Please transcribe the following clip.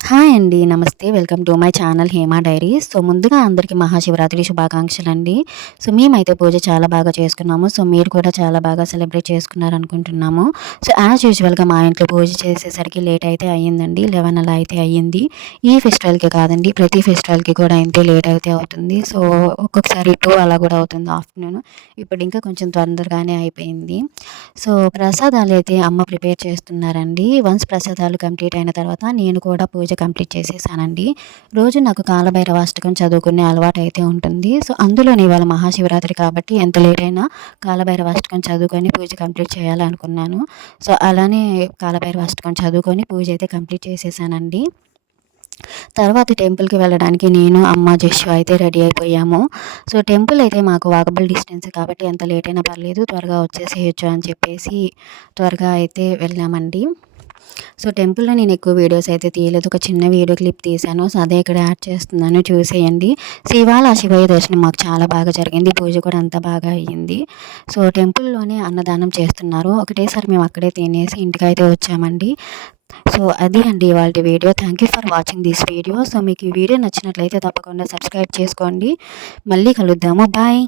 Hi అండి. నమస్తే. Welcome to my channel Hema diaries. So, ముందుగా అందరికీ మహాశివరాత్రి శుభాకాంక్షలండి. సో, మేమైతే పూజ చాలా బాగా చేసుకున్నాము. సో, మీరు కూడా చాలా బాగా సెలబ్రేట్ చేసుకున్నారనుకుంటున్నాము. సో, యాజ్ యూజువల్‌గా మా ఇంట్లో పూజ చేసేసరికి లేట్ అయితే అయ్యిందండి. 11 అలా అయితే అయ్యింది. ఈ ఫెస్టివల్‌కే కాదండి, ప్రతి ఫెస్టివల్‌కి కూడా ఇంతే లేట్ అయితే అవుతుంది. సో, ఒక్కొక్కసారి 2 అలా కూడా అవుతుంది ఆఫ్టర్‌నూన్. ఇప్పుడు ఇంకా కొంచెం తొందరగానే అయిపోయింది. సో, ప్రసాదాలైతే అమ్మ ప్రిపేర్ చేస్తున్నారండి. వన్స్ ప్రసాదాలు కంప్లీట్ అయిన తర్వాత నేను కూడా పూజ కంప్లీట్ చేసేసానండి. రోజు నాకు కాలభైరవ అష్టకం చదువుకునే అలవాటైతే ఉంటుంది. సో, అందులోని ఇవాళ మహాశివరాత్రి కాబట్టి ఎంత లేట్ అయినా కాలభైరవ అష్టకం చదువుకొని పూజ కంప్లీట్ చేయాలనుకున్నాను. సో, అలానే కాలభైరవ అష్టకం చదువుకొని పూజ అయితే కంప్లీట్ చేసేసానండి. తర్వాత టెంపుల్‌కి వెళ్ళడానికి నేను, అమ్మ, జస్సు అయితే రెడీ అయిపోయాము. సో, టెంపుల్ అయితే మాకు వాకబుల్ డిస్టెన్స్ కాబట్టి ఎంత లేట్ అయినా పర్లేదు, త్వరగా వచ్చేసేయొచ్చు అని చెప్పేసి త్వరగా అయితే వెళ్ళామండి. సో, టెంపుల్‌లో నేను ఎక్కువ వీడియోస్ అయితే తీయలేదు. ఒక చిన్న వీడియో క్లిప్ తీశాను. సో, అదే ఇక్కడ యాడ్ చేస్తున్నాను, చూసేయండి. సో, ఇవాళ శివయ్య దర్శనం మాకు చాలా బాగా జరిగింది. పూజ కూడా అంతా బాగా అయ్యింది. సో, టెంపుల్‌లోనే అన్నదానం చేస్తున్నారు. ఒకటేసారి మేము అక్కడే తినేసి ఇంటికైతే వచ్చామండి. సో, అది అండి ఇవాల్టి video. Thank you for watching this video. So, మీకు ఈ వీడియో నచ్చినట్లయితే తప్పకుండా సబ్స్క్రైబ్ చేసుకోండి. మళ్ళీ కలుద్దాము. బాయ్.